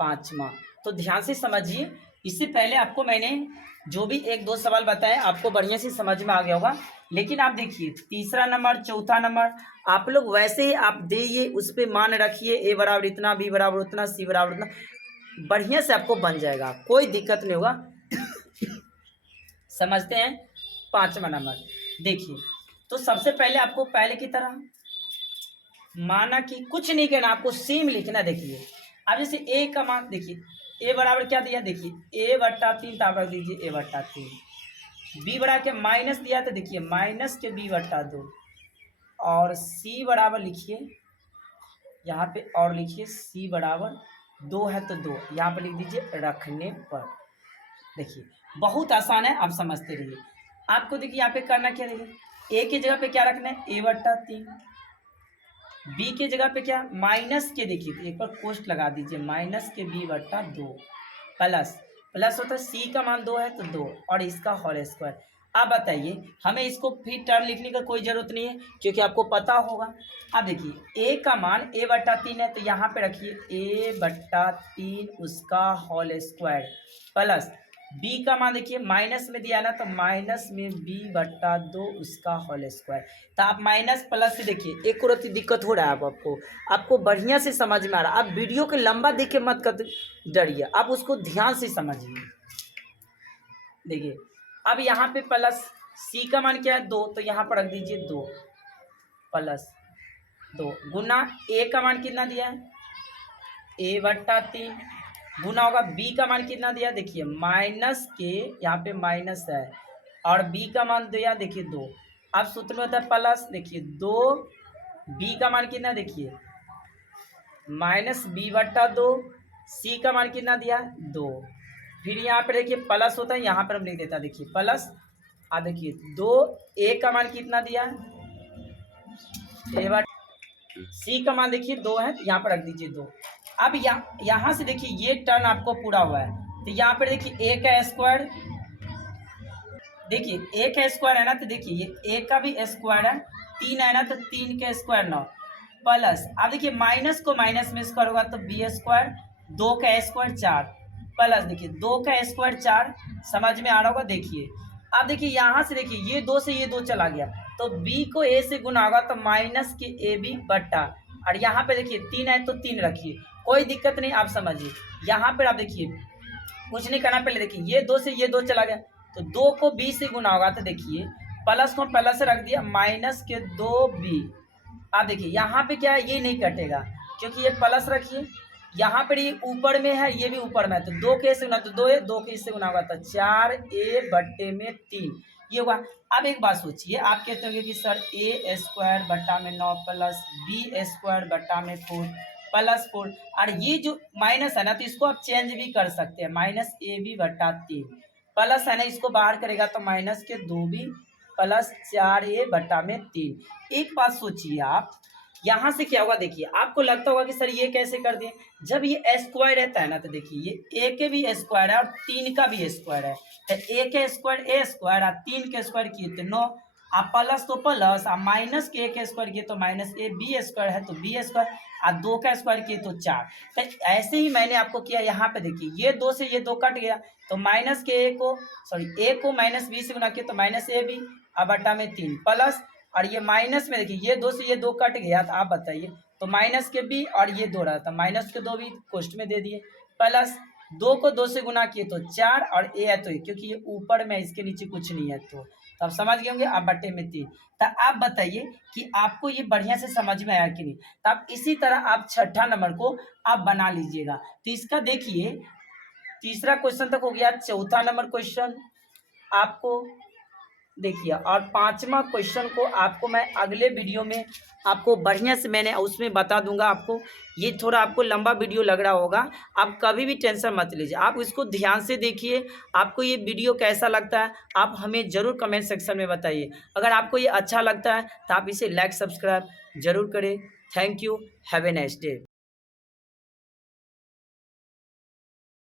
5वां, तो ध्यान से समझिए। इससे पहले आपको मैंने जो भी 1-2 सवाल बताए आपको बढ़िया से समझ में आ गया होगा, लेकिन आप देखिए तीसरा नंबर चौथा नंबर आप लोग वैसे ही आप दिए उस पर मान रखिए, ए बराबर इतना, बी बराबर उतना, सी बराबर उतना, बढ़िया से आपको बन जाएगा, कोई दिक्कत नहीं होगा। समझते हैं 5वां नंबर। देखिए तो सबसे पहले आपको पहले की तरह माना कि कुछ नहीं करना, आपको सेम लिखना। देखिए अब जैसे ए का मान देखिए, ए बराबर क्या दिया, देखिए a/3 तो आप रख दीजिए a/3, बी बराबर के माइनस दिया तो देखिए माइनस के b/2, और सी बराबर लिखिए यहाँ पे, और लिखिए सी बराबर 2 है तो 2 यहाँ पर लिख दीजिए रखने पर। देखिए बहुत आसान है, आप समझते रहिए। आपको देखिए यहाँ पे करना क्या, देखिए ए की जगह पे क्या रखना है, a/3, बी के जगह पे क्या माइनस के, देखिए एक बार कोष्ट लगा दीजिए, माइनस के b/2 प्लस प्लस होता है सी का मान 2 है तो 2 और इसका होल स्क्वायर। अब बताइए हमें इसको फिर टर्म लिखने का कोई जरूरत नहीं है क्योंकि आपको पता होगा। अब देखिए a का मान a/3 है तो यहाँ पे रखिए a/3 उसका होल स्क्वायर प्लस b का मान देखिए माइनस में दिया ना तो माइनस में b/2 उसका होल स्क्वायर। तो आप माइनस प्लस से देखिए एक और दिक्कत हो रहा है आपको बढ़िया से समझ में आ रहा है। आप वीडियो के लंबा देख के मत कर डरिए, आप उसको ध्यान से समझिए। देखिए अब यहाँ पे प्लस सी का मान क्या है 2 तो यहाँ पर रख दीजिए 2 प्लस 2 गुना ए का मान कितना दिया है a/3 गुना होगा बी का मान कितना दिया, देखिए माइनस के यहाँ पे माइनस है और बी का मान दिया देखिए 2। अब सूत्र में होता है प्लस, देखिए 2 बी का मान कितना देखिए माइनस b/2 सी का मान कितना दिया 2। फिर यहाँ पे देखिए प्लस होता है, यहाँ पर हम लिख देता है देखिए प्लस। अब देखिए 2 ए का मान कितना दिया a/, सी का मान देखिए 2 है तो यहाँ पर रख दीजिए 2। अब यहाँ से देखिए ये टर्न आपको पूरा हुआ है तो यहाँ पर देखिए ए का स्क्वायर, देखिए ए का स्क्वायर है ना तो देखिए ये ए का भी स्क्वायर है, 3 है ना तो 3 का स्क्वायर 9 प्लस। अब देखिए माइनस को माइनस में स्क्वायर होगा तो बी स्क्वायर, 2 का स्क्वायर 4 प्लस देखिए 2 का स्क्वायर 4, समझ में आ रहा होगा। देखिए अब देखिए यहाँ से देखिए ये 2 से ये 2 चला गया तो b को a से गुना होगा तो माइनस के ab बट्टा, और यहाँ पे देखिए 3 है तो 3 रखिए, कोई दिक्कत नहीं, आप समझिए। यहाँ पर आप देखिए कुछ नहीं करना, पहले देखिए ये 2 से ये 2 चला गया तो 2 को b से गुना होगा तो देखिए प्लस को प्लस से रख दिया माइनस के 2b। अब देखिए यहाँ पे क्या है ये नहीं कटेगा क्योंकि ये प्लस रखिए, यहाँ पर ये ऊपर में है ये भी ऊपर में है तो 2 के से गुना तो 2 है, 2 के इससे गुना होगा तो 4a/3 ये होगा। अब एक बात सोचिए, आप कहते होंगे कि sir a²/9 plus b²/4 plus 4, और ये जो माइनस है ना तो इसको आप चेंज भी कर सकते हैं, माइनस ab/3 प्लस है ना इसको बाहर करेगा तो माइनस के 2b प्लस 4a/3। एक बात सोचिए आप, यहाँ से क्या होगा देखिए, आपको लगता होगा कि सर ये कैसे कर दिए, जब ये स्क्वायर रहता है ना तो देखिए ये a के भी स्क्वायर है और 3 का भी स्क्वायर है तो a के स्क्वायर a स्क्वायर और 3 के स्क्वायर किए तो 9, आप प्लस तो प्लस, आप माइनस के a के स्क्वायर किए तो माइनस a, b स्क्वायर है तो b स्क्वायर, और 2 का स्क्वायर किए तो 4। तो ऐसे ही मैंने आपको किया, यहाँ पे देखिए ये 2 से ये 2 कट गया तो माइनस के a को माइनस b से गुना किया तो माइनस ab/3 प्लस, और ये माइनस में देखिए ये 2 से ये 2 कट गया तो आप बताइए तो माइनस के b और ये 2 रहा था माइनस के 2 भी कोष्ट में दे दिए प्लस 2 को 2 से गुना किए तो 4 और a है तो क्योंकि ये ऊपर में इसके नीचे कुछ नहीं है तो आप समझ गए होंगे, आप बटे में 3। तो आप बताइए कि आपको ये बढ़िया से समझ में आया कि नहीं। तो आप इसी तरह आप छठा नंबर को आप बना लीजिएगा। तो इसका देखिए तीसरा क्वेश्चन तक हो गया, चौथा नंबर क्वेश्चन आपको देखिए, और पांचवा क्वेश्चन को आपको मैं अगले वीडियो में आपको बढ़िया से मैंने उसमें बता दूंगा। आपको ये थोड़ा आपको लंबा वीडियो लग रहा होगा, आप कभी भी टेंशन मत लीजिए, आप इसको ध्यान से देखिए। आपको ये वीडियो कैसा लगता है आप हमें ज़रूर कमेंट सेक्शन में बताइए। अगर आपको ये अच्छा लगता है तो आप इसे लाइक सब्सक्राइब जरूर करें। Thank you, have a nice day.